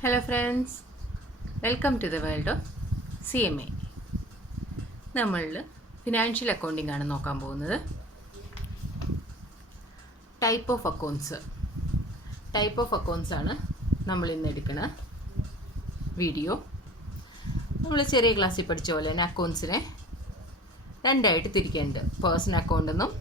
Hello friends, welcome to the world of CMA. നമ്മൾ financial accounting ആണ് നോക്കാൻ പോകുന്നത്. ടൈപ്പ് ഓഫ് അക്കൗണ്ട്സ് ആണ് നമ്മൾ ഇന്ന് എടുക്കുന്ന വീഡിയോ. നമ്മൾ ചെറിയ ക്ലാസ്സിൽ പഠിച്ച പോലെ തന്നെ അക്കൗണ്ട്സിനെ രണ്ടായിട്ട് തിരിക്കേണ്ടത്, പേഴ്സണൽ അക്കൗണ്ട് എന്നും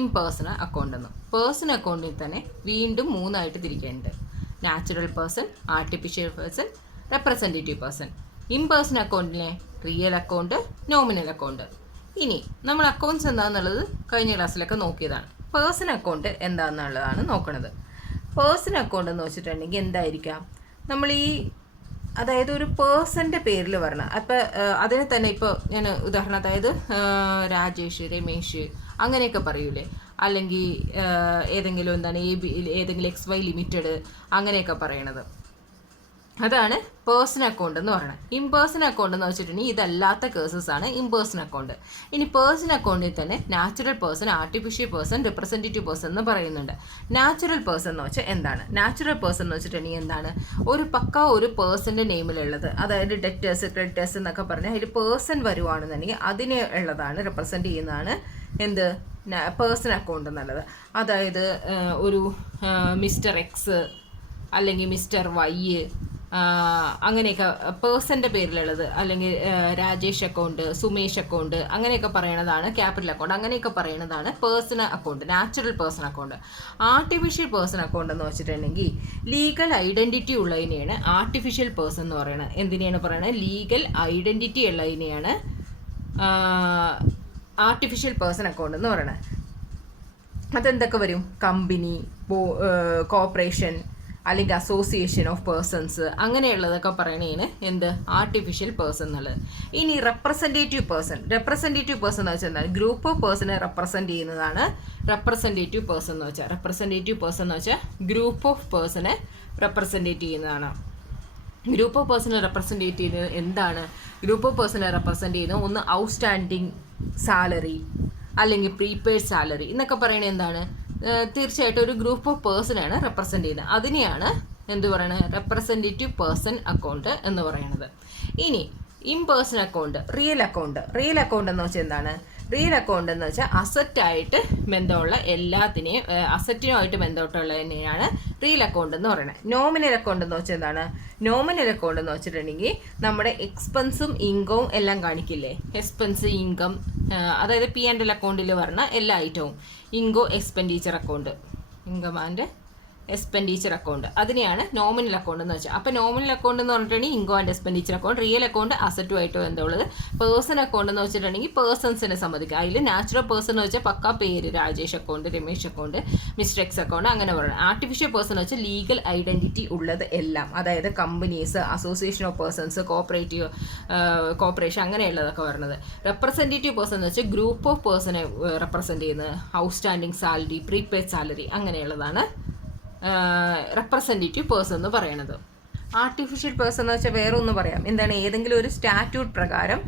ഇംപേഴ്സണൽ അക്കൗണ്ട് എന്നും. പേഴ്സണൽ അക്കൗണ്ടിൽ തന്നെ വീണ്ടും മൂന്നായിട്ട് തിരിക്കേണ്ടത്: natural person, artificial person, representative person. ഇംപേഴ്സണൽ അക്കൗണ്ടിനെ റിയൽ അക്കൗണ്ട്, നോമിനൽ അക്കൗണ്ട്. ഇനി നമ്മൾ അക്കൗണ്ട്സ് എന്താണെന്നുള്ളത് കഴിഞ്ഞ ക്ലാസ്സിലൊക്കെ നോക്കിയതാണ്. പേഴ്സണൽ അക്കൗണ്ട് എന്താണെന്നുള്ളതാണ് നോക്കുന്നത്. പേഴ്സണൽ അക്കൗണ്ട് എന്ന് വെച്ചിട്ടുണ്ടെങ്കിൽ എന്തായിരിക്കാം, അതായത് ഒരു പേഴ്സൻ്റെ പേരിൽ വരണം. അപ്പം അതിനെ തന്നെ ഇപ്പോൾ ഞാൻ ഉദാഹരണം, അതായത് രാജേഷ്, രമേശ് അങ്ങനെയൊക്കെ പറയൂലേ, അല്ലെങ്കിൽ ഏതെങ്കിലും ഏതെങ്കിലും XY ലിമിറ്റഡ് അങ്ങനെയൊക്കെ പറയണത്, അതാണ് പേഴ്സണൽ അക്കൗണ്ട് എന്ന് പറയുന്നത്. ഇംപേഴ്സണൽ അക്കൗണ്ട് എന്ന് വെച്ചിട്ടുണ്ടെങ്കിൽ ഇതല്ലാത്ത കേസസ് ആണ് ഇംപേഴ്സണൽ അക്കൗണ്ട്. ഇനി പേഴ്സണൽ അക്കൗണ്ടിൽ തന്നെ natural person, artificial person, representative person എന്ന് പറയുന്നുണ്ട്. നാച്ചുറൽ പേഴ്സൺ എന്ന് വെച്ചാൽ എന്താണ്? നാച്ചുറൽ പേഴ്സൺ എന്ന് വെച്ചിട്ടുണ്ടെങ്കിൽ എന്താണ്? ഒരു പേഴ്സൻ്റെ നെയിമിലുള്ളത്, അതായത് ഡെറ്റേഴ്സ്, ക്രെഡിറ്റേഴ്സ് എന്നൊക്കെ പറഞ്ഞാൽ അതിൽ പേഴ്സൺ വരുവാണെന്നുണ്ടെങ്കിൽ അതിനെ ഉള്ളതാണ്, റെപ്രസെൻറ്റ് ചെയ്യുന്നതാണ് എന്ത്? പേഴ്സണൽ അക്കൗണ്ട് എന്നുള്ളത്. അതായത് ഒരു മിസ്റ്റർ എക്സ് അല്ലെങ്കിൽ മിസ്റ്റർ വൈ അങ്ങനെയൊക്കെ പേഴ്സൻ്റെ പേരിലുള്ളത്, അല്ലെങ്കിൽ രാജേഷ് അക്കൗണ്ട്, സുമേഷ് അക്കൗണ്ട് അങ്ങനെയൊക്കെ പറയണതാണ് ക്യാപിറ്റൽ അക്കൗണ്ട്. അങ്ങനെയൊക്കെ പറയുന്നതാണ് personal account, natural personal account. Artificial person account എന്ന് വെച്ചിട്ടുണ്ടെങ്കിൽ ലീഗൽ ഐഡൻറ്റിറ്റി ഉള്ളതിനെയാണ് ആർട്ടിഫിഷ്യൽ പേഴ്സൺ എന്ന് പറയുന്നത്. എന്തിനെയാണ് പറയുന്നത്? ലീഗൽ ഐഡൻറ്റിറ്റി ഉള്ളതിനെയാണ് ആർട്ടിഫിഷ്യൽ പേഴ്സൺ അക്കൗണ്ട് എന്ന് പറയുന്നത്. അതെന്തൊക്കെ വരും? കമ്പനി, കോർപ്പറേഷൻ അല്ലെങ്കിൽ അസോസിയേഷൻ ഓഫ് പേഴ്സൺസ് അങ്ങനെയുള്ളതൊക്കെ പറയണേന് എന്ത്? ആർട്ടിഫിഷ്യൽ പേഴ്സൺ എന്നുള്ളത്. ഇനി റെപ്രസെൻറ്റേറ്റീവ് പേഴ്സൺ എന്ന് വെച്ചാൽ എന്താണ്? ഗ്രൂപ്പ് ഓഫ് പേഴ്സണെ റെപ്രസെൻറ്റ് ചെയ്യുന്നതാണ് റെപ്രസെൻറ്റേറ്റീവ് പേഴ്സൺ എന്ന് വെച്ചാൽ. റെപ്രസെൻറ്റേറ്റീവ് പേഴ്സൺ എന്ന് വെച്ചാൽ ഗ്രൂപ്പ് ഓഫ് പേഴ്സണെ റെപ്രസെൻറ്റേറ്റ് ചെയ്യുന്നതാണ്. ഗ്രൂപ്പ് ഓഫ് പേഴ്സണെ റെപ്രസെൻറ്റേറ്റ് ചെയ്യുന്നത് എന്താണ്? ഗ്രൂപ്പ് ഓഫ് പേഴ്സണെ റെപ്രസെൻറ്റ് ചെയ്യുന്നത് ഒന്ന് ഔട്ട്സ്റ്റാൻഡിങ് സാലറി അല്ലെങ്കിൽ പ്രീപെയ്ഡ് സാലറി എന്നൊക്കെ പറയുന്നത് എന്താണ്? തീർച്ചയായിട്ടും ഒരു ഗ്രൂപ്പ് ഓഫ് പേഴ്സണാണ് റെപ്രസെൻറ്റ് ചെയ്യുന്നത്. അതിനെയാണ് എന്ത് പറയുന്നത്? റെപ്രസെൻറ്റേറ്റീവ് പേഴ്സൺ അക്കൗണ്ട് എന്ന് പറയുന്നത്. ഇനി ഇംപേഴ്സണൽ അക്കൗണ്ട്, റിയൽ അക്കൗണ്ട് എന്ന് വെച്ചാൽ എന്താണ്? റിയൽ അക്കൗണ്ട് എന്ന് വെച്ചാൽ അസറ്റായിട്ട് ബന്ധമുള്ള എല്ലാത്തിനെയും, അസറ്റിനുമായിട്ട് ബന്ധപ്പെട്ടുള്ളതിനെയാണ് റിയൽ അക്കൗണ്ട് എന്ന് പറയുന്നത്. നോമിനൽ അക്കൗണ്ട് എന്ന് വെച്ചാൽ എന്താണ്? നോമിനൽ അക്കൗണ്ട് എന്ന് വെച്ചിട്ടുണ്ടെങ്കിൽ നമ്മുടെ എക്സ്പെൻസും ഇൻകവും എല്ലാം കാണിക്കില്ലേ? എക്സ്പെൻസ്, ഇൻകം, അതായത് P&L അക്കൗണ്ടിൽ വരുന്ന എല്ലാ ഐറ്റവും. Income expenditure account, income and expenditure account, അതിനെയാണ് നോമിനൽ അക്കൗണ്ട് എന്ന് വെച്ചാൽ. അപ്പോൾ നോമിനൽ അക്കൗണ്ട് എന്ന് പറഞ്ഞിട്ടുണ്ടെങ്കിൽ income and expenditure account. Real account അസറ്റുമായിട്ട് ബന്ധമുള്ളത്. പേഴ്സൺ അക്കൗണ്ട് എന്ന് വെച്ചിട്ടുണ്ടെങ്കിൽ പേഴ്സൺസിനെ സംബന്ധിക്കുക. അതിൽ നാച്ചുറൽ പേഴ്സൺ എന്ന് വെച്ചാൽ പക്ക പേര്, Rajesh account, Ramesh account, mister X account അങ്ങനെ പറയണം. ആർട്ടിഫിഷ്യൽ പേഴ്സൺ എന്ന് വെച്ചാൽ ലീഗൽ ഐഡൻറ്റിറ്റി ഉള്ളത് എല്ലാം, അതായത് companies, association of persons, corporation അങ്ങനെയുള്ളതൊക്കെ വരുന്നത്. റെപ്രസെൻറ്റേറ്റീവ് പേഴ്സൺ എന്ന് വെച്ചാൽ ഗ്രൂപ്പ് ഓഫ് പേഴ്സണെ റെപ്രസെൻറ്റ് ചെയ്യുന്നത്. ഔട്ട്സ്റ്റാൻഡിങ് സാലറി, പ്രീപെയ്ഡ് സാലറി അങ്ങനെയുള്ളതാണ് റെപ്രസെൻറ്റേറ്റീവ് പേഴ്സൺ എന്ന് പറയുന്നത്. ആർട്ടിഫിഷ്യൽ പേഴ്സൺ എന്ന് വെച്ചാൽ വേറെ ഒന്ന് പറയാം. എന്താണ്? ഏതെങ്കിലും ഒരു സ്റ്റാറ്റ്യൂട്ട് പ്രകാരം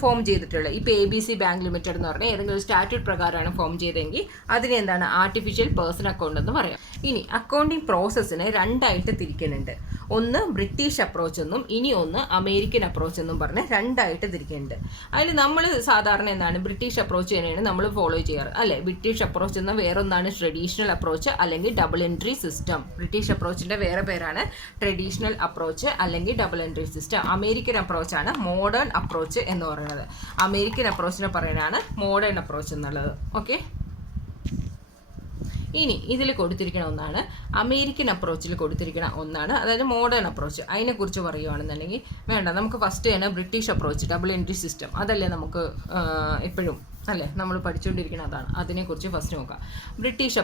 ഫോം ചെയ്തിട്ടുള്ളത്. ഇപ്പോൾ ABC ബാങ്ക് ലിമിറ്റഡ് എന്ന് പറഞ്ഞാൽ ഏതെങ്കിലും ഒരു സ്റ്റാറ്റ്യൂട്ട് പ്രകാരമാണ് ഫോം ചെയ്തതെങ്കിൽ അതിനെ എന്താണ്? ആർട്ടിഫിഷ്യൽ പേഴ്സൺ അക്കൗണ്ട് എന്ന് പറയാം. ഇനി അക്കൗണ്ടിങ് പ്രോസസ്സിനെ രണ്ടായിട്ട് തിരിക്കുന്നുണ്ട്. ഒന്ന് ബ്രിട്ടീഷ് അപ്രോച്ച് എന്നും ഇനി ഒന്ന് അമേരിക്കൻ അപ്രോച്ച് എന്നും പറഞ്ഞ് രണ്ടായിട്ട് തിരിക്കുന്നുണ്ട്. അതിൽ നമ്മൾ സാധാരണ എന്താണ്? ബ്രിട്ടീഷ് അപ്രോച്ച് തന്നെയാണ് നമ്മൾ ഫോളോ ചെയ്യാറ്, അല്ലേ? ബ്രിട്ടീഷ് അപ്രോച്ച് എന്ന വേറൊന്നാണ് ട്രഡീഷണൽ അപ്രോച്ച് അല്ലെങ്കിൽ ഡബിൾ എൻട്രി സിസ്റ്റം. ബ്രിട്ടീഷ് അപ്രോച്ചിൻ്റെ വേറെ പേരാണ് ട്രഡീഷണൽ അപ്രോച്ച് അല്ലെങ്കിൽ ഡബിൾ എൻട്രി സിസ്റ്റം. അമേരിക്കൻ അപ്രോച്ചാണ് മോഡേൺ അപ്രോച്ച് എന്ന് പറയുന്നത്. അമേരിക്കൻ അപ്രോച്ചിനെ പറയുന്നതാണ് മോഡേൺ അപ്രോച്ച് എന്നുള്ളത്. ഓക്കെ, ഇനി ഇതിൽ കൊടുത്തിരിക്കുന്ന ഒന്നാണ് അമേരിക്കൻ അപ്രോച്ചിൽ കൊടുത്തിരിക്കുന്ന ഒന്നാണ്, അതായത് മോഡേൺ അപ്രോച്ച്. അതിനെക്കുറിച്ച് പറയുകയാണെന്നുണ്ടെങ്കിൽ വേണ്ട, നമുക്ക് ഫസ്റ്റ് തന്നെ British approach, double entry system, അതല്ലേ നമുക്ക് എപ്പോഴും അല്ലേ നമ്മൾ പഠിച്ചുകൊണ്ടിരിക്കുന്ന അതാണ്. അതിനെക്കുറിച്ച് ഫസ്റ്റ് നോക്കാം. ബ്രിട്ടീഷ്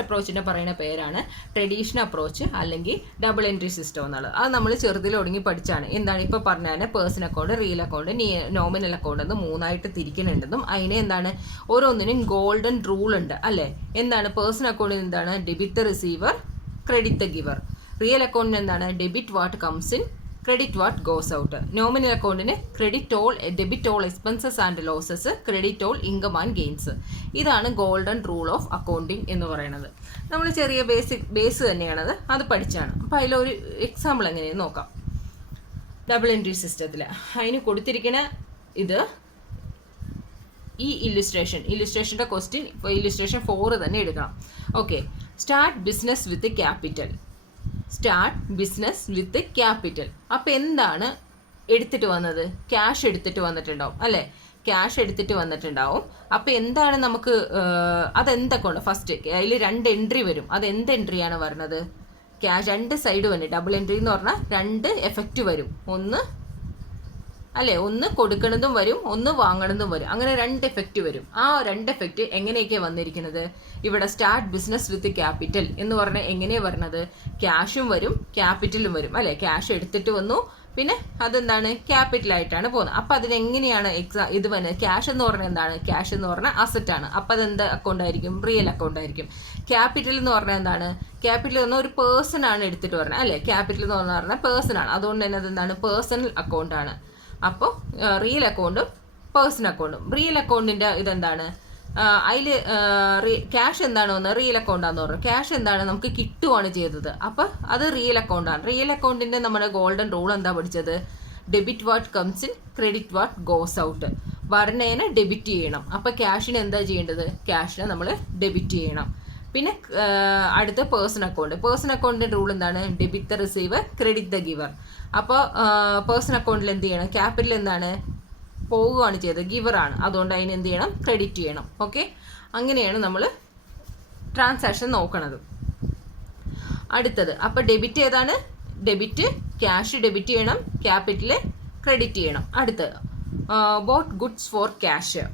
അപ്രോച്ചിൻ്റെ പറയുന്ന പേരാണ് ട്രഡീഷണൽ അപ്രോച്ച് അല്ലെങ്കിൽ ഡബിൾ എൻട്രി സിസ്റ്റം എന്നുള്ളത്. അത് നമ്മൾ ചെറുതിൽ ഒടുങ്ങി പഠിച്ചാണ്. എന്താണ് ഇപ്പോൾ പറഞ്ഞാൽ person account, real account, nominal account എന്ന് മൂന്നായിട്ട് തിരിക്കുന്നുണ്ടെന്നും അതിനെ എന്താണ് ഓരോന്നിനും ഗോൾഡൻ റൂൾ ഉണ്ട്, അല്ലേ? എന്താണ്? പേഴ്സൺ അക്കൗണ്ടിൽ എന്താണ്? Debit the receiver, credit the giver. Real അക്കൗണ്ടിന് എന്താണ്? Debit what comes in, credit what goes out. Nominal അക്കൗണ്ടിന് credit all, debit all expenses and losses, credit all income and gains. ഇതാണ് golden rule of accounting എന്ന് പറയുന്നത്. നമ്മൾ ചെറിയ base തന്നെയാണത്, അത് പഠിച്ചാണ്. അപ്പോൾ അതിലൊരു എക്സാമ്പിൾ എങ്ങനെയെന്ന് നോക്കാം. ഡബിൾ എൻട്രി സിസ്റ്റത്തിൽ അതിന് കൊടുത്തിരിക്കുന്ന ഇത് ഈ ഇല്ലുസ്ട്രേഷൻ്റെ ക്വസ്റ്റ്യൻ ഇല്ലുസ്ട്രേഷൻ 4 തന്നെ എടുക്കണം. Okay, start business with capital. അപ്പോൾ എന്താണ് എടുത്തിട്ട് വന്നത്? ക്യാഷ് എടുത്തിട്ട് വന്നിട്ടുണ്ടാവും അല്ലേ? ക്യാഷ് എടുത്തിട്ട് വന്നിട്ടുണ്ടാവും. അപ്പോൾ എന്താണ് നമുക്ക് അതെന്തൊക്കെ ഉണ്ട്? ഫസ്റ്റ് അതിൽ 2 എൻട്രി വരും. അത് എന്ത് എൻട്രിയാണ് വരുന്നത്? ക്യാഷ് 2 സൈഡ് വരും. ഡബിൾ എൻട്രി എന്ന് പറഞ്ഞാൽ 2 എഫക്റ്റ് വരും. ഒന്ന് കൊടുക്കണതും വരും, ഒന്ന് വാങ്ങണതും വരും. അങ്ങനെ 2 എഫക്റ്റ് വരും. ആ 2 എഫക്റ്റ് എങ്ങനെയൊക്കെയാണ് വന്നിരിക്കുന്നത്? ഇവിടെ സ്റ്റാർട്ട് ബിസിനസ് വിത്ത് ക്യാപിറ്റൽ എന്ന് പറഞ്ഞാൽ എങ്ങനെയാണ് വരുന്നത്? ക്യാഷും വരും, ക്യാപിറ്റലും വരും അല്ലേ? ക്യാഷ് എടുത്തിട്ട് വന്നു, പിന്നെ അതെന്താണ്? ക്യാപിറ്റലായിട്ടാണ് പോകുന്നത്. അപ്പം അതിനെങ്ങനെയാണ് ഇത് വന്നത്? ക്യാഷ് എന്ന് പറഞ്ഞാൽ എന്താണ്? ക്യാഷ് എന്ന് പറഞ്ഞാൽ അസറ്റാണ്. അപ്പം അതെന്ത് അക്കൗണ്ട് ആയിരിക്കും? റിയൽ അക്കൗണ്ട് ആയിരിക്കും. ക്യാപിറ്റൽ എന്ന് പറഞ്ഞാൽ എന്താണ്? ക്യാപിറ്റൽ എന്ന് ഒരു പേഴ്സൺ ആണ് എടുത്തിട്ട് പറഞ്ഞത് അല്ലേ? ക്യാപിറ്റൽ എന്ന് പറഞ്ഞാൽ പേഴ്സൺ ആണ്. അതുകൊണ്ട് തന്നെ അതെന്താണ്? പേഴ്സണൽ അക്കൗണ്ട് ആണ്. അപ്പോൾ റിയൽ അക്കൗണ്ടും പേഴ്സണൽ അക്കൗണ്ടും. റിയൽ അക്കൗണ്ടിൻ്റെ ഇതെന്താണ്? അതിൽ ക്യാഷ് എന്താണ് വന്നത്? റിയൽ അക്കൗണ്ടാന്ന് പറഞ്ഞു. ക്യാഷ് എന്താണ്? നമുക്ക് കിട്ടുകയാണ് ചെയ്തത്. അപ്പോൾ അത് റിയൽ അക്കൗണ്ടാണ്. റിയൽ അക്കൗണ്ടിൻ്റെ നമ്മുടെ ഗോൾഡൻ റൂൾ എന്താ പഠിച്ചത്? Debit what comes in, credit what goes out. വരണേനെ ഡെബിറ്റ് ചെയ്യണം. അപ്പോൾ ക്യാഷിന് എന്താ ചെയ്യേണ്ടത്? ക്യാഷിനെ നമ്മൾ ഡെബിറ്റ് ചെയ്യണം. പിന്നെ അടുത്ത പേഴ്സണൽ അക്കൗണ്ടിൻ്റെ റൂൾ എന്താണ്? Debit the receiver, credit the giver. അപ്പോൾ പേഴ്സണൽ അക്കൗണ്ടിൽ എന്ത് ചെയ്യണം? ക്യാപിറ്റൽ എന്താണ്? പോവുകയാണ് ചെയ്തത്, ഗിവറാണ്. അതുകൊണ്ട് അതിന് എന്ത് ചെയ്യണം? ക്രെഡിറ്റ് ചെയ്യണം. ഓക്കെ, അങ്ങനെയാണ് നമ്മൾ ട്രാൻസാക്ഷൻ നോക്കണത്. അടുത്തത് അപ്പോൾ ഡെബിറ്റ് ഏതാണ്? ഡെബിറ്റ് ക്യാഷ് ഡെബിറ്റ് ചെയ്യണം, ക്യാപിറ്റൽ ക്രെഡിറ്റ് ചെയ്യണം. അടുത്തത് ബോട്ട് ഗുഡ്സ് ഫോർ ക്യാഷ്.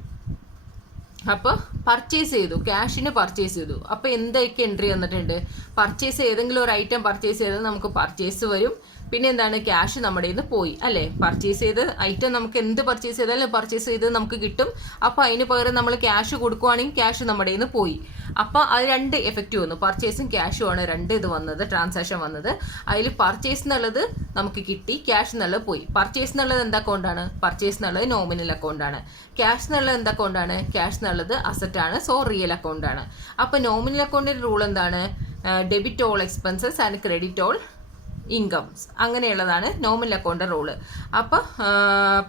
അപ്പോൾ പർച്ചേസ് ചെയ്തു, ക്യാഷിന് പർച്ചേസ് ചെയ്തു. അപ്പോൾ എന്തൊക്കെ എൻട്രി വന്നിട്ടുണ്ട്? പർച്ചേസ് ഏതെങ്കിലും ഒരു ഐറ്റം പർച്ചേസ് ചെയ്താൽ നമുക്ക് പർച്ചേസ് വരും. പിന്നെ എന്താണ്? ക്യാഷ് നമ്മുടെ നിന്ന് പോയി അല്ലേ? പർച്ചേസ് ചെയ്ത് ഐറ്റം നമുക്ക് എന്ത് പർച്ചേസ് ചെയ്താലും പർച്ചേസ് ചെയ്ത് നമുക്ക് കിട്ടും. അപ്പോൾ അതിന് പകരം നമ്മൾ ക്യാഷ് കൊടുക്കുവാണെങ്കിൽ ക്യാഷ് നമ്മുടെ നിന്ന് പോയി. അപ്പോൾ അത് 2 എഫക്റ്റ് വന്നു. പർച്ചേസും ക്യാഷും ആണ് 2 ഇത് വന്നത്, ട്രാൻസാക്ഷൻ വന്നത്. അതിൽ പർച്ചേസ് എന്നുള്ളത് നമുക്ക് കിട്ടി, ക്യാഷ് എന്നുള്ളത് പോയി. പർച്ചേസ് എന്നുള്ളത് എന്ത് അക്കൗണ്ടാണ്? പർച്ചേസ് എന്നുള്ളത് നോമിനൽ അക്കൗണ്ടാണ്. ക്യാഷ് എന്നുള്ളത് എന്ത് അക്കൗണ്ടാണ്? ക്യാഷ് എന്നുള്ളത് അസറ്റാണ്, സോ റിയൽ അക്കൗണ്ടാണ്. അപ്പോൾ നോമിനൽ അക്കൗണ്ടിൻ്റെ റൂൾ എന്താണ്? Debit all expenses and credit all incomes. അങ്ങനെയുള്ളതാണ് നോമിനൽ അക്കൗണ്ട് റൂള്. അപ്പോൾ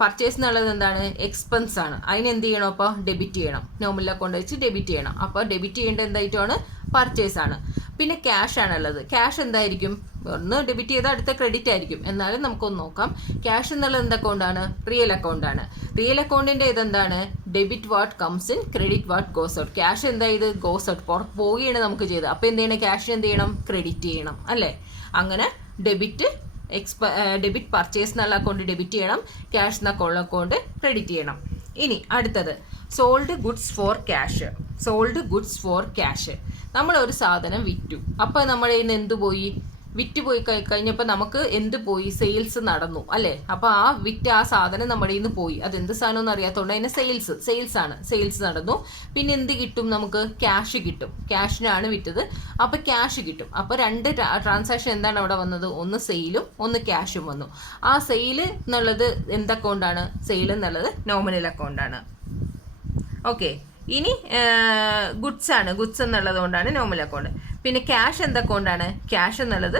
പർച്ചേസ് എന്നുള്ളത് എന്താണ്? എക്സ്പെൻസ് ആണ്. അതിന് എന്ത് ചെയ്യണം? അപ്പോൾ ഡെബിറ്റ് ചെയ്യണം. നോമിനൽ അക്കൗണ്ട് വെച്ച് ഡെബിറ്റ് ചെയ്യണം. അപ്പോൾ ഡെബിറ്റ് ചെയ്യേണ്ട എന്തായിട്ടാണ്? പർച്ചേസ് ആണ്. പിന്നെ ക്യാഷ് ആണുള്ളത്. ക്യാഷ് എന്തായിരിക്കും? ഒന്ന് ഡെബിറ്റ് ചെയ്താൽ അടുത്ത ക്രെഡിറ്റ് ആയിരിക്കും. എന്നാലും നമുക്കൊന്ന് നോക്കാം. ക്യാഷ് എന്നുള്ളത് എന്ത് അക്കൗണ്ടാണ്? റിയൽ അക്കൗണ്ടാണ്. റിയൽ അക്കൗണ്ടിൻ്റെ ഇതെന്താണ്? Debit what comes in, credit what goes out. Cash എന്താ? ഇത് ഗോസ് ഔട്ട്, പോവുകയാണ് നമുക്ക് ചെയ്തത്. അപ്പോൾ എന്ത് ചെയ്യണം? ക്യാഷിന് എന്ത് ചെയ്യണം? ക്രെഡിറ്റ് ചെയ്യണം അല്ലേ? അങ്ങനെ ഡെബിറ്റ് പർച്ചേസ് എന്നുള്ള അക്കൗണ്ട് ഡെബിറ്റ് ചെയ്യണം, ക്യാഷ് എന്ന അക്കൗണ്ട് ക്രെഡിറ്റ് ചെയ്യണം. ഇനി അടുത്തത് സോൾഡ് ഗുഡ്സ് ഫോർ ക്യാഷ്. നമ്മളൊരു സാധനം വിറ്റു. അപ്പോൾ നമ്മുടെ കയ്യിൽ നിന്ന് എന്ത് പോയി? വിറ്റ് പോയി കഴിഞ്ഞപ്പോൾ നമുക്ക് എന്ത് പോയി? സെയിൽസ് നടന്നു അല്ലേ? അപ്പോൾ ആ വിറ്റ് ആ സാധനം നമ്മുടെ കയ്യിൽ നിന്ന് പോയി. അതെന്ത് സാധനം എന്ന് അറിയാത്തതുകൊണ്ട് അതിന് സെയിൽസ് ആണ്. സെയിൽസ് നടന്നു. പിന്നെ എന്ത് കിട്ടും? നമുക്ക് ക്യാഷ് കിട്ടും. ക്യാഷിനാണ് വിറ്റത്, അപ്പോൾ ക്യാഷ് കിട്ടും. അപ്പോൾ 2 ട്രാൻസാക്ഷൻ എന്താണ് അവിടെ വന്നത്? ഒന്ന് സെയിലും ഒന്ന് ക്യാഷും വന്നു. ആ സെയിൽ എന്നുള്ളത് എന്ത് അക്കൗണ്ടാണ്? സെയിൽ എന്നുള്ളത് നോമിനൽ അക്കൗണ്ടാണ്. ഓക്കെ, ഇനി ഗുഡ്സ് എന്നുള്ളത് കൊണ്ടാണ് നോമിനൽ അക്കൗണ്ട്. പിന്നെ ക്യാഷ് എന്ത് അക്കൗണ്ടാണ്? ക്യാഷ് എന്നുള്ളത്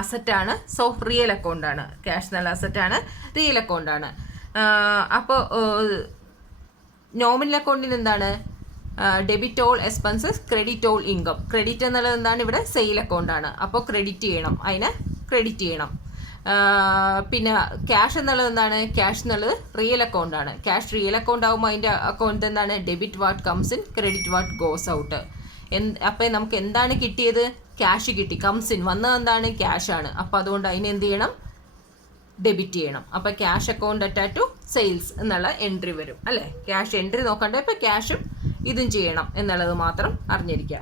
അസറ്റാണ്, സോ റിയൽ അക്കൗണ്ടാണ്. ക്യാഷ് എന്നുള്ള അസറ്റാണ്, റിയൽ അക്കൗണ്ടാണ്. അപ്പോൾ നോമിനൽ അക്കൗണ്ടിന് എന്താണ്? Debit all expenses, credit all income. Credit എന്നുള്ളത് എന്താണ്? ഇവിടെ സെയിൽ അക്കൗണ്ടാണ്. അപ്പോൾ ക്രെഡിറ്റ് ചെയ്യണം, അതിനെ ക്രെഡിറ്റ് ചെയ്യണം. പിന്നെ ക്യാഷ് എന്നുള്ളത് എന്താണ്? ക്യാഷ് എന്നുള്ളത് റിയൽ അക്കൗണ്ടാണ്. ക്യാഷ് റിയൽ അക്കൗണ്ട് ആകുമ്പോൾ അതിൻ്റെ അക്കൗണ്ട് എന്താണ്? Debit what comes in, credit what goes out. അപ്പോൾ നമുക്ക് എന്താണ് കിട്ടിയത്? ക്യാഷ് കിട്ടി. കംസ് ഇൻ വന്നത് എന്താണ്? ക്യാഷാണ്. അപ്പോൾ അതുകൊണ്ട് അതിന് എന്ത് ചെയ്യണം? ഡെബിറ്റ് ചെയ്യണം. അപ്പോൾ cash account attach to sales എന്നുള്ള എൻട്രി വരും അല്ലേ? ക്യാഷ് എൻട്രി നോക്കണ്ടേ? അപ്പോൾ ക്യാഷും ഇതും ചെയ്യണം എന്നുള്ളത് മാത്രം അറിഞ്ഞിരിക്കുക.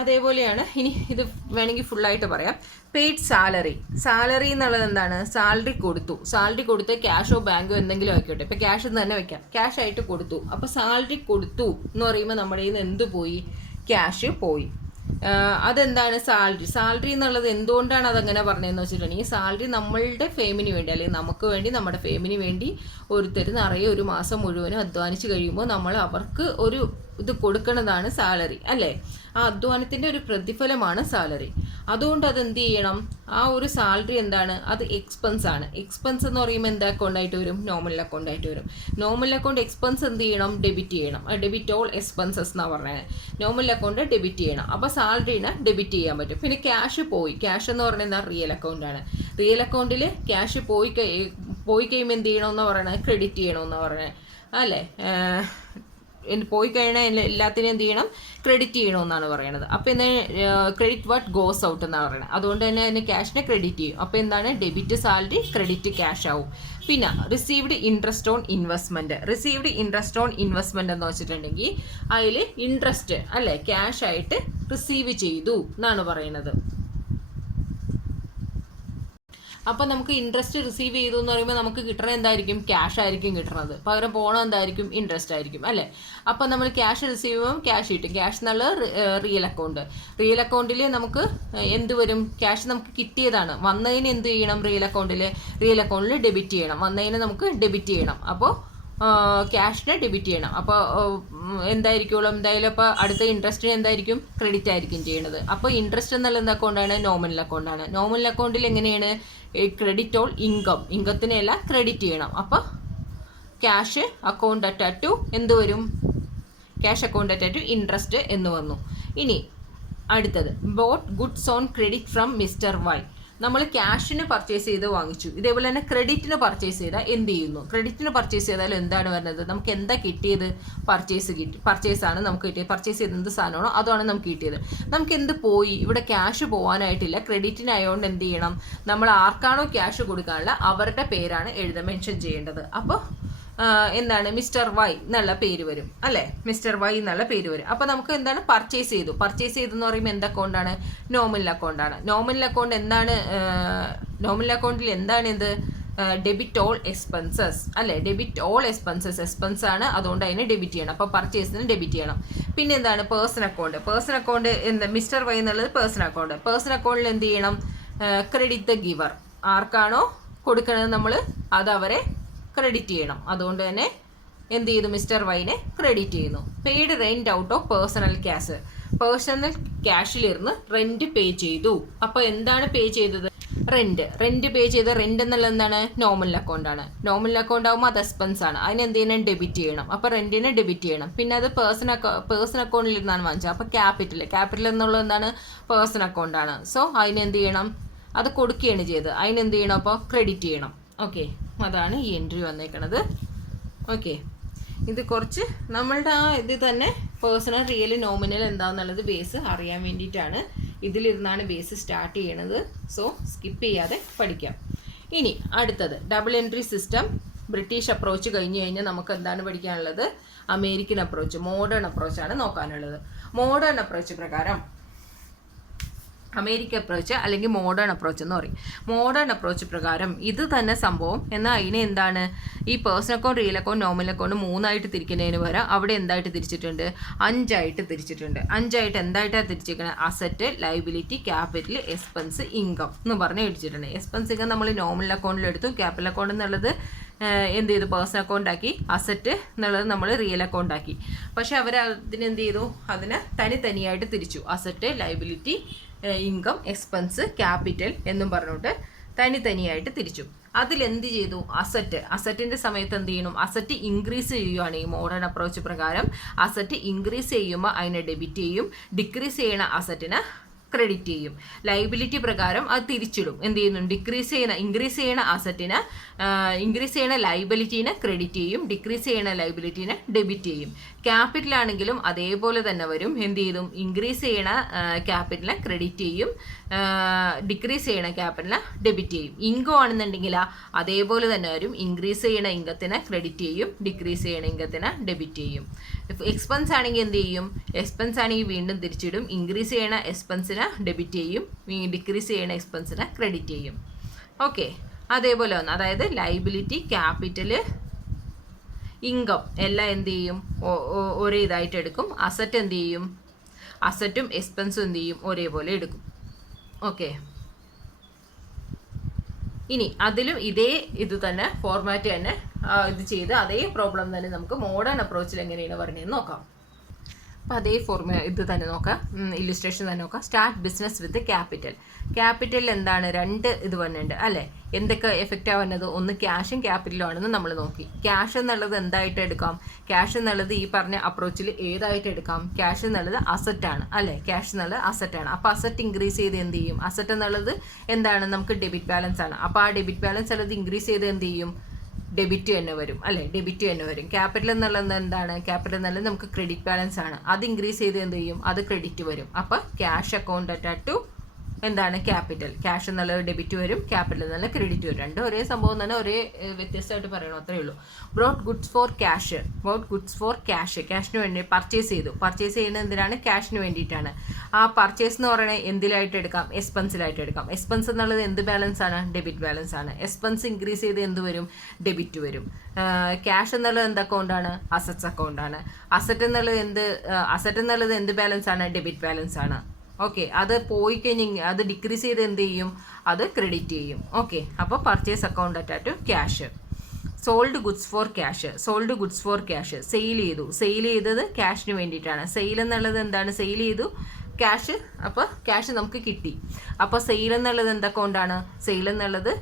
അതേപോലെയാണ് ഇനി ഇത് വേണമെങ്കിൽ ഫുള്ളായിട്ട് പറയാം. പെയ്ഡ് സാലറി എന്നുള്ളത് എന്താണ്? സാലറി കൊടുത്ത് ക്യാഷോ ബാങ്കോ എന്തെങ്കിലും ആയിക്കോട്ടെ. ഇപ്പം ക്യാഷ് എന്ന് തന്നെ വെക്കാം. ക്യാഷ് ആയിട്ട് കൊടുത്തു. അപ്പോൾ സാലറി കൊടുത്തു എന്ന് പറയുമ്പോൾ നമ്മുടെ കയ്യിൽ നിന്ന് എന്ത് പോയി? ക്യാഷ് പോയി. അതെന്താണ് സാലറി എന്നുള്ളത് എന്തുകൊണ്ടാണ് അതങ്ങനെ പറഞ്ഞതെന്ന് വെച്ചിട്ടുണ്ടെങ്കിൽ സാലറി നമ്മളുടെ ഫേമിന് വേണ്ടി അല്ലെങ്കിൽ നമുക്ക് വേണ്ടി നമ്മുടെ ഫേമിന് വേണ്ടി ഒരുത്തർ നിറയെ ഒരു മാസം മുഴുവനും അധ്വാനിച്ച് കഴിയുമ്പോൾ നമ്മൾ അവർക്ക് ഒരു ഇത് കൊടുക്കുന്നതാണ് സാലറി അല്ലേ. ആ അധ്വാനത്തിൻ്റെ ഒരു പ്രതിഫലമാണ് സാലറി. അതുകൊണ്ട് അത് എന്ത് ചെയ്യണം, ആ ഒരു സാലറി എന്താണ്, അത് എക്സ്പെൻസ് ആണ്. എക്സ്പെൻസ് എന്ന് പറയുമ്പോൾ എന്താ അക്കൗണ്ടായിട്ട് വരും, നോമിനൽ അക്കൗണ്ടായിട്ട് വരും. നോമിനൽ അക്കൗണ്ട് എക്സ്പെൻസ് എന്ത് ചെയ്യണം, ഡെബിറ്റ് ചെയ്യണം. ഡെബിറ്റ് ഓൾ എക്സ്പെൻസസ് എന്നാണ് പറഞ്ഞത്. നോമിനൽ അക്കൗണ്ട് ഡെബിറ്റ് ചെയ്യണം. അപ്പോൾ സാലറിനെ ഡെബിറ്റ് ചെയ്യാൻ പറ്റും. പിന്നെ ക്യാഷ് ക്യാഷ് എന്ന് പറയുന്നത് എന്താ, റിയൽ അക്കൗണ്ടാണ്. റിയൽ അക്കൗണ്ടിൽ ക്യാഷ് പോയി കഴിയുമ്പോൾ എന്ത് ചെയ്യണമെന്ന് പറയണത്, ക്രെഡിറ്റ് ചെയ്യണമെന്ന് പറയണത് അല്ലേ. പോയി കഴിഞ്ഞാൽ എല്ലാത്തിനും എന്ത് ചെയ്യണം, ക്രെഡിറ്റ് ചെയ്യണമെന്നാണ് പറയുന്നത്. അപ്പോൾ എന്താ, ക്രെഡിറ്റ് വാട്ട് ഗോസ് ഔട്ട് എന്നാണ് പറയുന്നത്. അതുകൊണ്ട് തന്നെ അതിന് ക്യാഷിനെ ക്രെഡിറ്റ് ചെയ്യും. അപ്പോൾ എന്താണ്, ഡെബിറ്റ് സാലറി, ക്രെഡിറ്റ് ക്യാഷ് ആവും. പിന്നെ received interest on investment. Received interest on investment എന്ന് വെച്ചിട്ടുണ്ടെങ്കിൽ അതിൽ ഇൻട്രസ്റ്റ് അല്ലേ ക്യാഷ് ആയിട്ട് റിസീവ് ചെയ്തു എന്നാണ് പറയുന്നത്. അപ്പോൾ നമുക്ക് ഇൻട്രസ്റ്റ് റിസീവ് ചെയ്തു എന്ന് പറയുമ്പോൾ നമുക്ക് കിട്ടണത് എന്തായിരിക്കും, ക്യാഷ് ആയിരിക്കും കിട്ടുന്നത്. പകരം പോകണം എന്തായിരിക്കും, ഇൻട്രസ്റ്റ് ആയിരിക്കും അല്ലേ. അപ്പോൾ നമ്മൾ ക്യാഷ് റിസീവ് ചെയ്യുമ്പോൾ ക്യാഷ് കിട്ടും. ക്യാഷ് എന്നുള്ളത് റിയൽ അക്കൗണ്ട്. റിയൽ അക്കൗണ്ടിൽ നമുക്ക് എന്ത് വരും, ക്യാഷ് നമുക്ക് കിട്ടിയതാണ്. വന്നതിന് എന്ത് ചെയ്യണം, റിയൽ അക്കൗണ്ടിൽ ഡെബിറ്റ് ചെയ്യണം. വന്നതിന് നമുക്ക് ഡെബിറ്റ് ചെയ്യണം. അപ്പോൾ ക്യാഷിനെ ഡെബിറ്റ് ചെയ്യണം. അപ്പോൾ എന്തായിരിക്കുമല്ലോ, എന്തായാലും അപ്പോൾ അടുത്ത ഇൻട്രസ്റ്റിന് എന്തായിരിക്കും, ക്രെഡിറ്റ് ആയിരിക്കും ചെയ്യുന്നത്. അപ്പോൾ ഇൻട്രസ്റ്റ് എന്നുള്ള എന്ത് അക്കൗണ്ടാണ്, നോമിനൽ അക്കൗണ്ടാണ്. നോമിനൽ അക്കൗണ്ടിൽ എങ്ങനെയാണ്, ക്രെഡിറ്റ് ഓൾ ഇൻകത്തിനെല്ലാം ക്രെഡിറ്റ് ചെയ്യണം. അപ്പോൾ ക്യാഷ് അക്കൗണ്ട് അറ്റാച്ച് ടു എന്ത് വരും, cash account attach to interest എന്ന് വന്നു. ഇനി അടുത്തത്, bought goods on credit from mister Y. നമ്മൾ ക്യാഷിന് പർച്ചേസ് ചെയ്ത് വാങ്ങിച്ചു. ഇതേപോലെ തന്നെ ക്രെഡിറ്റിന് പർച്ചേസ് ചെയ്താൽ എന്ത് ചെയ്യുന്നു, ക്രെഡിറ്റിന് പർച്ചേസ് ചെയ്താൽ എന്താണ് വരുന്നത്, നമുക്ക് എന്താ കിട്ടിയത്, പർച്ചേസാണ് നമുക്ക് കിട്ടിയത്. പർച്ചേസ് ചെയ്ത് എന്ത് സാധനമാണോ അതാണ് നമുക്ക് കിട്ടിയത്. നമുക്ക് എന്ത് പോയി, ഇവിടെ ക്യാഷ് പോകാനായിട്ടില്ല. ക്രെഡിറ്റിനായതുകൊണ്ട് എന്ത് ചെയ്യണം, നമ്മൾ ആർക്കാണോ ക്യാഷ് കൊടുക്കാനുള്ള അവരുടെ പേരാണ് മെൻഷൻ ചെയ്യേണ്ടത്. അപ്പോൾ എന്താണ്, മിസ്റ്റർ വൈ എന്നുള്ള പേര് വരും അല്ലേ, മിസ്റ്റർ വൈ എന്നുള്ള പേര് വരും. അപ്പോൾ നമുക്ക് എന്താണ്, പർച്ചേസ് ചെയ്തെന്ന് പറയുമ്പോൾ എന്ത് അക്കൗണ്ടാണ്, നോമിനൽ അക്കൗണ്ടാണ്. നോമിനൽ അക്കൗണ്ട് എന്താണ്, നോമിനൽ അക്കൗണ്ടിൽ എന്താണ് ഇത്, ഡെബിറ്റ് ഓൾ എക്സ്പെൻസസ് അല്ലേ. ഡെബിറ്റ് ഓൾ എക്സ്പെൻസ് ആണ്. അതുകൊണ്ട് അതിനെ ഡെബിറ്റ് ചെയ്യണം. അപ്പോൾ പർച്ചേസിന് ഡെബിറ്റ് ചെയ്യണം. പിന്നെ എന്താണ്, പേഴ്സൺ അക്കൗണ്ട് എന്താ, മിസ്റ്റർ വൈ എന്നുള്ളത് പേഴ്സൺ അക്കൗണ്ടിൽ എന്ത് ചെയ്യണം, ക്രെഡിറ്റ് ദ ഗിവർ. ആർക്കാണോ കൊടുക്കണത് നമ്മൾ അത് അവരെ ക്രെഡിറ്റ് ചെയ്യണം. അതുകൊണ്ട് തന്നെ എന്ത് ചെയ്തു, മിസ്റ്റർ വൈനെ ക്രെഡിറ്റ് ചെയ്യുന്നു. Paid rent out of personal ക്യാഷിലിരുന്ന് റെന്റ് പേ ചെയ്തു. അപ്പോൾ എന്താണ് പേ ചെയ്തത്, റെന്റ് പേ ചെയ്ത. റെന്റ് എന്നുള്ളത് എന്താണ്, നോമിനൽ അക്കൗണ്ടാണ്. നോമിനൽ അക്കൗണ്ട് ആകുമ്പോൾ അത് എക്സ്പെൻസ് ആണ്. അതിന് എന്ത് ചെയ്യണം, ഡെബിറ്റ് ചെയ്യണം. അപ്പോൾ റെന്റിനെ ഡെബിറ്റ് ചെയ്യണം. പിന്നെ അത് പേഴ്സൺ അക്കൗണ്ടിൽ ഇരുന്നാണ് വാങ്ങിച്ചത്. അപ്പോൾ ക്യാപിറ്റൽ എന്നുള്ളത് എന്താണ്, പേഴ്സൺ അക്കൗണ്ടാണ്. സോ അതിന് എന്ത് ചെയ്യണം, അത് കൊടുക്കുകയാണ് ചെയ്തത്. അതിനെന്ത് ചെയ്യണം, അപ്പോൾ ക്രെഡിറ്റ് ചെയ്യണം. ഓക്കെ, അതാണ് ഈ എൻട്രി വന്നേക്കണത്. ഓക്കെ, ഇത് കുറച്ച് നമ്മളുടെ ആ ഇത് തന്നെ പേഴ്സണൽ, റിയൽ, നോമിനൽ എന്താണെന്നുള്ളത് ബേസ് അറിയാൻ വേണ്ടിയിട്ടാണ്. ഇതിലിരുന്നാണ് ബേസ് സ്റ്റാർട്ട് ചെയ്യണത്. സോ സ്കിപ്പ് ചെയ്യാതെ പഠിക്കാം. ഇനി അടുത്തത് double entry system. British approach കഴിഞ്ഞ് കഴിഞ്ഞാൽ നമുക്ക് എന്താണ് പഠിക്കാനുള്ളത്, അമേരിക്കൻ അപ്രോച്ച്, മോഡേൺ അപ്രോച്ചാണ് നോക്കാനുള്ളത്. മോഡേൺ അപ്രോച്ച് പ്രകാരം അമേരിക്കൻ അപ്രോച്ച് അല്ലെങ്കിൽ മോഡേൺ അപ്രോച്ച് എന്ന് പറയും. മോഡേൺ അപ്രോച്ച് പ്രകാരം ഇത് തന്നെ സംഭവം. എന്നാൽ അതിനെ എന്താണ്, ഈ personal account, real account, nominal account 3ആയിട്ട് തിരിക്കുന്നതിന് പകരം അവിടെ എന്തായിട്ട് തിരിച്ചിട്ടുണ്ട്, 5ആയിട്ട് തിരിച്ചിട്ടുണ്ട്. 5ആയിട്ട് എന്തായിട്ടാണ് തിരിച്ചിരിക്കുന്നത്, asset, liability, capital, expense, income എന്ന് പറഞ്ഞ് എഴുതിച്ചിട്ടുണ്ട്. എക്സ്പെൻസ് ഇൻകം നമ്മൾ നോമിനൽ അക്കൗണ്ടിൽ എടുത്തു. ക്യാപിറ്റൽ അക്കൗണ്ട് എന്നുള്ളത് എന്ത് ചെയ്തു, പേഴ്സണൽ അക്കൗണ്ട് ആക്കി. അസറ്റ് എന്നുള്ളത് നമ്മൾ റിയൽ അക്കൗണ്ട് ആക്കി. പക്ഷെ അവർ അതിനെന്ത് ചെയ്തു, അതിനെ തനിയായിട്ട് തിരിച്ചു. Asset, liability, income, expense, capital എന്നും പറഞ്ഞുകൊണ്ട് തനിയായിട്ട് തിരിച്ചു. അതിലെന്ത് ചെയ്തു, അസറ്റിൻ്റെ സമയത്ത് എന്ത് ചെയ്യണം, അസറ്റ് ഇൻക്രീസ് ചെയ്യുകയാണ്. ഈ മോഡേൺ അപ്രോച്ച് പ്രകാരം അസറ്റ് ഇൻക്രീസ് ചെയ്യുമ്പോൾ അതിനെ ഡെബിറ്റ് ചെയ്യും. ഡിക്രീസ് ചെയ്യണ അസറ്റിനെ ക്രെഡിറ്റ് ചെയ്യും. ലൈബിലിറ്റി പ്രകാരം അത് തിരിച്ചിടും. എന്ത് ചെയ്യുന്നു, ഇൻക്രീസ് ചെയ്യണ അസറ്റിനെ, ഇൻക്രീസ് ചെയ്യണ ലൈബിലിറ്റീനെ ക്രെഡിറ്റ് ചെയ്യും. ഡിക്രീസ് ചെയ്യണ ലൈബിലിറ്റീനെ ഡെബിറ്റ് ചെയ്യും. ക്യാപിറ്റൽ ആണെങ്കിലും അതേപോലെ തന്നെ വരും. എന്ത് ചെയ്തും, ഇൻക്രീസ് ചെയ്യണ ക്യാപിറ്റലിനെ ക്രെഡിറ്റ് ചെയ്യും, ഡിക്രീസ് ചെയ്യണ ക്യാപിറ്റലിനെ ഡെബിറ്റ് ചെയ്യും. ഇൻകം ആണെന്നുണ്ടെങ്കിൽ അതേപോലെ തന്നെ വരും. ഇൻക്രീസ് ചെയ്യണ ഇൻകത്തിനെ ക്രെഡിറ്റ് ചെയ്യും, ഡിക്രീസ് ചെയ്യണ ഇൻകത്തിനെ ഡെബിറ്റ് ചെയ്യും. എക്സ്പെൻസ് ആണെങ്കിൽ എന്ത് ചെയ്യും, എക്സ്പെൻസ് ആണെങ്കിൽ വീണ്ടും തിരിച്ചിടും. ഇൻക്രീസ് ചെയ്യണ എക്സ്പെൻസിനെ ഡെബിറ്റ് ചെയ്യും, ഡിക്രീസ് ചെയ്യണ എക്സ്പെൻസിനെ ക്രെഡിറ്റ് ചെയ്യും. ഓക്കെ, അതേപോലെ വന്നു. അതായത് ലൈബിലിറ്റി, ക്യാപിറ്റൽ, ഇൻകം എല്ലാം എന്ത് ചെയ്യും, ഒരേ ഇതായിട്ട് എടുക്കും. അസറ്റ് എന്ത് ചെയ്യും, അസറ്റും എക്സ്പെൻസും എന്ത് ചെയ്യും, ഒരേപോലെ എടുക്കും. ഓക്കെ, ഇനി അതിലും ഇതേ ഇത് തന്നെ ഫോർമാറ്റ് തന്നെ ഇത് ചെയ്ത് അതേ പ്രോബ്ലം തന്നെ നമുക്ക് മോഡേൺ അപ്രോച്ചിൽ എങ്ങനെയാണ് പറഞ്ഞതെന്ന് നോക്കാം. അപ്പോൾ അതേ ഇത് തന്നെ നോക്കാം, ഇല്ലുസ്ട്രേഷൻ തന്നെ നോക്കാം. Start business with capital. ക്യാപിറ്റലിൽ എന്താണ്, രണ്ട് ഇത് വന്നിട്ടുണ്ട് അല്ലേ. എന്തൊക്കെ എഫക്റ്റ് ആവുന്നത്, ഒന്ന് ക്യാഷും ക്യാപിറ്റലും ആണെന്ന് നമ്മൾ നോക്കി. ക്യാഷ് എന്നുള്ളത് എന്തായിട്ട് എടുക്കാം, ക്യാഷ് എന്നുള്ളത് ഈ പറഞ്ഞ അപ്രോച്ചിൽ ഏതായിട്ട് എടുക്കാം, ക്യാഷ് എന്നുള്ളത് അസറ്റാണ് അല്ലേ, ക്യാഷ് എന്നുള്ളത് അസറ്റാണ്. അപ്പോൾ അസറ്റ് ഇൻക്രീസ് ചെയ്ത് എന്ത് ചെയ്യും, അസറ്റ് എന്നുള്ളത് എന്താണ്, നമുക്ക് ഡെബിറ്റ് ബാലൻസ് ആണ്. അപ്പോൾ ആ ഡെബിറ്റ് ബാലൻസ് ഉള്ളത് ഇൻക്രീസ് ചെയ്ത് എന്ത് ചെയ്യും, ഡെബിറ്റ് തന്നെ വരും അല്ലേ, ഡെബിറ്റ് തന്നെ വരും. ക്യാപിറ്റൽ എന്നുള്ളത് എന്താണ്, ക്യാപിറ്റൽ എന്നുള്ളത് നമുക്ക് ക്രെഡിറ്റ് ബാലൻസ് ആണ്, അത് ഇൻക്രീസ് ചെയ്ത് എന്ത് ചെയ്യും, അത് ക്രെഡിറ്റ് വരും. അപ്പോൾ ക്യാഷ് അക്കൗണ്ട് അറ്റാച്ച് ടു എന്താണ്, ക്യാപിറ്റൽ. ക്യാഷ് എന്നുള്ളത് ഡെബിറ്റ് വരും, ക്യാപിറ്റൽ എന്നുള്ള ക്രെഡിറ്റ് വരും. രണ്ടും ഒരേ സംഭവം തന്നെ, ഒരേ വ്യത്യസ്തമായിട്ട് പറയണം, അത്രയേ ഉള്ളൂ. Brought goods for cash. Brought goods for cash, ക്യാഷിന് വേണ്ടി പർച്ചേസ് ചെയ്തു. പർച്ചേസ് ചെയ്യുന്നത് എന്തിനാണ്, ക്യാഷിന് വേണ്ടിയിട്ടാണ്. ആ പർച്ചേസ് എന്ന് പറയുന്നത് എന്തിലായിട്ട് എടുക്കാം, എക്സ്പെൻസിലായിട്ട് എടുക്കാം. എക്സ്പെൻസ് എന്നുള്ളത് എന്ത് ബാലൻസ് ആണ്, ഡെബിറ്റ് ബാലൻസ് ആണ്. എക്സ്പെൻസ് ഇൻക്രീസ് ചെയ്ത് എന്ത് വരും, ഡെബിറ്റ് വരും. ക്യാഷ് എന്നുള്ളത് എന്ത് അക്കൗണ്ടാണ്, അസറ്റ്സ് അക്കൗണ്ടാണ്. അസറ്റ് എന്നുള്ളത് എന്ത് ബാലൻസ് ആണ്, ഡെബിറ്റ് ബാലൻസ് ആണ്. ഓക്കെ, അത് പോയി കഴിഞ്ഞ് അത് ഡിക്രീസ് ചെയ്ത് എന്ത് ചെയ്യും, അത് ക്രെഡിറ്റ് ചെയ്യും. ഓക്കെ, അപ്പോൾ purchase account attach to cash. Sold goods for cash. Sold goods for cash, sale ചെയ്തു. സെയിൽ ചെയ്തത് ക്യാഷിന് വേണ്ടിയിട്ടാണ്. സെയിൽ എന്നുള്ളത് എന്താണ്, സെയിൽ ചെയ്തു ക്യാഷ്, അപ്പോൾ ക്യാഷ് നമുക്ക് കിട്ടി. അപ്പോൾ സെയിൽ എന്നുള്ളത് എന്ത് അക്കൗണ്ടാണ്, സെയിൽ എന്നുള്ളത്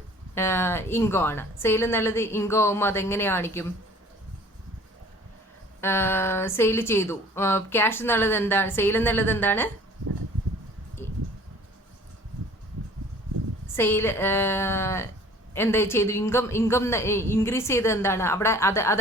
ഇൻകോ ആണ്. സെയിൽ എന്നുള്ളത് ഇൻകോ ആകുമ്പോൾ അതെങ്ങനെ കാണിക്കും, സെയിൽ ചെയ്തു. ക്യാഷ് എന്നുള്ളത് എന്താണ്, സെയിൽ എന്നുള്ളത് എന്താണ്, സെയിൽ എന്താ ചെയ്തു, ഇൻകം ഇൻക്രീസ് ചെയ്ത് എന്താണ് അവിടെ,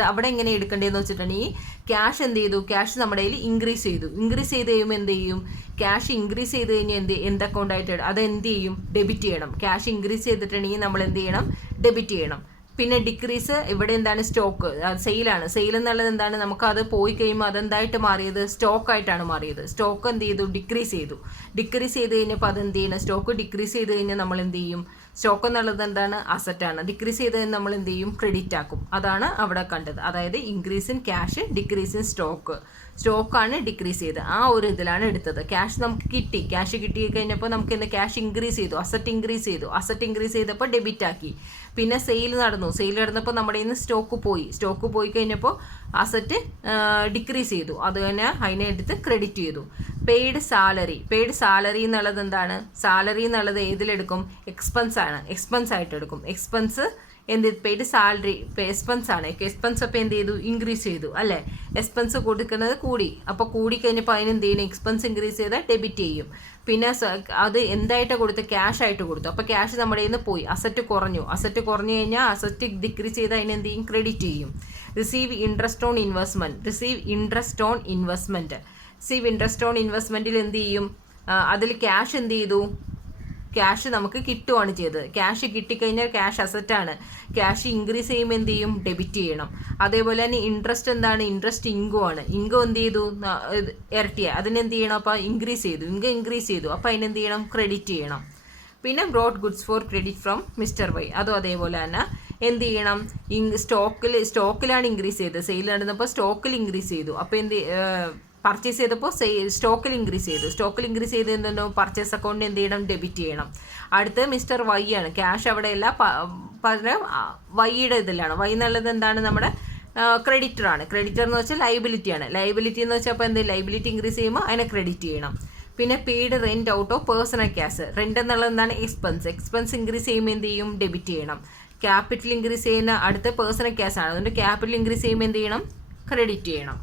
അവിടെ എങ്ങനെ എടുക്കേണ്ടതെന്ന് വെച്ചിട്ടുണ്ടെങ്കിൽ ക്യാഷ് എന്ത് ചെയ്തു, ക്യാഷ് നമ്മുടെ കയ്യിൽ ഇൻക്രീസ് ചെയ്തു. ഇൻക്രീസ് ചെയ്ത് കഴിയുമ്പോൾ എന്ത് ചെയ്യും, ക്യാഷ് ഇൻക്രീസ് ചെയ്ത് കഴിഞ്ഞാൽ എന്ത് അക്കൗണ്ടായിട്ട് അത് എന്ത് ചെയ്യും, ഡെബിറ്റ് ചെയ്യണം. ക്യാഷ് ഇൻക്രീസ് ചെയ്തിട്ടുണ്ടെങ്കിൽ നമ്മൾ എന്ത് ചെയ്യണം, ഡെബിറ്റ് ചെയ്യണം. പിന്നെ ഡിക്രീസ്, ഇവിടെ എന്താണ്, സ്റ്റോക്ക്, സെയിലാണ്. സെയിൽ എന്നുള്ളത് എന്താണ്, നമുക്ക് അത് പോയി കഴിയുമ്പോൾ അതെന്തായിട്ട് മാറിയത്, സ്റ്റോക്കായിട്ടാണ് മാറിയത്. സ്റ്റോക്ക് എന്ത് ചെയ്തു, ഡിക്രീസ് ചെയ്തു. ഡിക്രീസ് ചെയ്ത് കഴിഞ്ഞപ്പോൾ അതെന്ത് ചെയ്യണം, സ്റ്റോക്ക് ഡിക്രീസ് ചെയ്ത് കഴിഞ്ഞാൽ നമ്മൾ എന്ത് ചെയ്യും, സ്റ്റോക്ക് എന്നുള്ളത് എന്താണ്, അസറ്റാണ്. ഡിക്രീസ് ചെയ്ത് കഴിഞ്ഞാൽ നമ്മൾ എന്ത് ചെയ്യും, ക്രെഡിറ്റ് ആക്കും. അതാണ് അവിടെ കണ്ടത്. അതായത് increase in cash, decrease in stock. സ്റ്റോക്കാണ് ഡിക്രീസ് ചെയ്ത്, ആ ഒരു ഇതിലാണ് എടുത്തത്. ക്യാഷ് നമുക്ക് കിട്ടി. ക്യാഷ് കിട്ടി കഴിഞ്ഞപ്പോൾ നമുക്ക് എന്ത്, ക്യാഷ് ഇൻക്രീസ് ചെയ്തു, അസറ്റ് ഇൻക്രീസ് ചെയ്തു. അസറ്റ് ഇൻക്രീസ് ചെയ്തപ്പോൾ ഡെബിറ്റ് ആക്കി. പിന്നെ സെയിൽ നടന്നു. സെയിൽ നടന്നപ്പോൾ നമ്മുടെ കയ്യിൽ നിന്ന് സ്റ്റോക്ക് പോയി. സ്റ്റോക്ക് പോയി കഴിഞ്ഞപ്പോൾ അസറ്റ് ഡിക്രീസ് ചെയ്തു. അത് തന്നെ അതിനെ എടുത്ത് ക്രെഡിറ്റ് ചെയ്തു. Paid salary. പെയ്ഡ് സാലറി എന്നുള്ളത് എന്താണ്, സാലറി എന്നുള്ളത് ഏതിലെടുക്കും, എക്സ്പെൻസ് ആണ്. എക്സ്പെൻസ് ആയിട്ട് എടുക്കും. എക്സ്പെൻസ് എന്ത്, പെയ്ഡ് സാലറി എക്സ്പെൻസ് ആണ്. എക്സ്പെൻസ് അപ്പോൾ എന്ത് ചെയ്തു, ഇൻക്രീസ് ചെയ്തു അല്ലേ. എക്സ്പെൻസ് കൊടുക്കുന്നത് കൂടി. അപ്പോൾ കൂടി കഴിഞ്ഞപ്പോൾ അതിനെന്ത് ചെയ്യണം, എക്സ്പെൻസ് ഇൻക്രീസ് ചെയ്താൽ ഡെബിറ്റ് ചെയ്യും. പിന്നെ അത് എന്തായിട്ടാണ് കൊടുത്ത്, ക്യാഷ് ആയിട്ട് കൊടുത്തു. അപ്പോൾ ക്യാഷ് നമ്മുടെ കയ്യിൽ നിന്ന് പോയി, അസറ്റ് കുറഞ്ഞു. അസറ്റ് കുറഞ്ഞു കഴിഞ്ഞാൽ അസറ്റ് ഡിക്രീസ് ചെയ്ത് അതിനെന്ത് ചെയ്യും, ക്രെഡിറ്റ് ചെയ്യും. Receive interest on investment. Receive interest on investment. Receive interest on ഇൻവെസ്റ്റ്മെൻറ്റിൽ എന്ത് ചെയ്യും, അതിൽ ക്യാഷ് എന്ത് ചെയ്തു, ക്യാഷ് നമുക്ക് കിട്ടുകയാണ് ചെയ്തത്. ക്യാഷ് കിട്ടിക്കഴിഞ്ഞാൽ ക്യാഷ് അസറ്റാണ്. ക്യാഷ് ഇൻക്രീസ് ചെയ്യുമ്പോൾ എന്ത് ചെയ്യും, ഡെബിറ്റ് ചെയ്യണം. അതേപോലെ തന്നെ ഇൻട്രസ്റ്റ് എന്താണ്, ഇൻട്രസ്റ്റ് ഇൻകോ ആണ്. ഇൻകോ എന്ത് ചെയ്തു, ഇരട്ടിയ, അതിനെന്ത് ചെയ്യണം, അപ്പോൾ ഇൻക്രീസ് ചെയ്തു. ഇൻകം ഇൻക്രീസ് ചെയ്തു, അപ്പോൾ അതിനെന്ത് ചെയ്യണം, ക്രെഡിറ്റ് ചെയ്യണം. പിന്നെ brought goods for credit from mister Y. അതും അതേപോലെ തന്നെ എന്ത് ചെയ്യണം, സ്റ്റോക്കിലാണ് ഇൻക്രീസ് ചെയ്തത്. സെയിൽ നടന്നപ്പോൾ സ്റ്റോക്കിൽ ഇൻക്രീസ് ചെയ്തു. അപ്പോൾ എന്ത്, പർച്ചേസ് ചെയ്തപ്പോൾ സ്റ്റോക്കിൽ ഇൻക്രീസ് ചെയ്തു. സ്റ്റോക്കിൽ ഇൻക്രീസ് ചെയ്ത് എന്തോ പർച്ചേസ് അക്കൗണ്ട് എന്ത് ചെയ്യണം, ഡെബിറ്റ് ചെയ്യണം. അടുത്ത് മിസ്റ്റർ വൈ ആണ്. ക്യാഷ് അവിടെയല്ല, പകരം വൈയുടെ ഇതിലാണ്. വൈ എന്നുള്ളത് എന്താണ്, നമ്മുടെ ക്രെഡിറ്റർ ആണ്. ക്രെഡിറ്റർ എന്ന് വെച്ചാൽ ലൈബിലിറ്റി ആണ്. ലൈബിലിറ്റി എന്ന് വെച്ചാൽ അപ്പോൾ എന്ത്, ലൈബിലിറ്റി ഇൻക്രീസ് ചെയ്യുമ്പോൾ അതിനെ ക്രെഡിറ്റ് ചെയ്യണം. പിന്നെ paid rent out of personal cash. Rent എന്നുള്ളത് എന്താണ്, എക്സ്പെൻസ്. എക്സ്പെൻസ് ഇൻക്രീസ് ചെയ്യുമ്പോൾ എന്ത് ചെയ്യും, ഡെബിറ്റ് ചെയ്യണം. ക്യാപിറ്റൽ ഇൻക്രീസ് ചെയ്യുന്ന അടുത്ത പേഴ്സണൽ ക്യാഷ് ആണ്. അതുകൊണ്ട് ക്യാപിറ്റൽ ഇൻക്രീസ് ചെയ്യുമ്പോൾ എന്ത് ചെയ്യണം, ക്രെഡിറ്റ് ചെയ്യണം.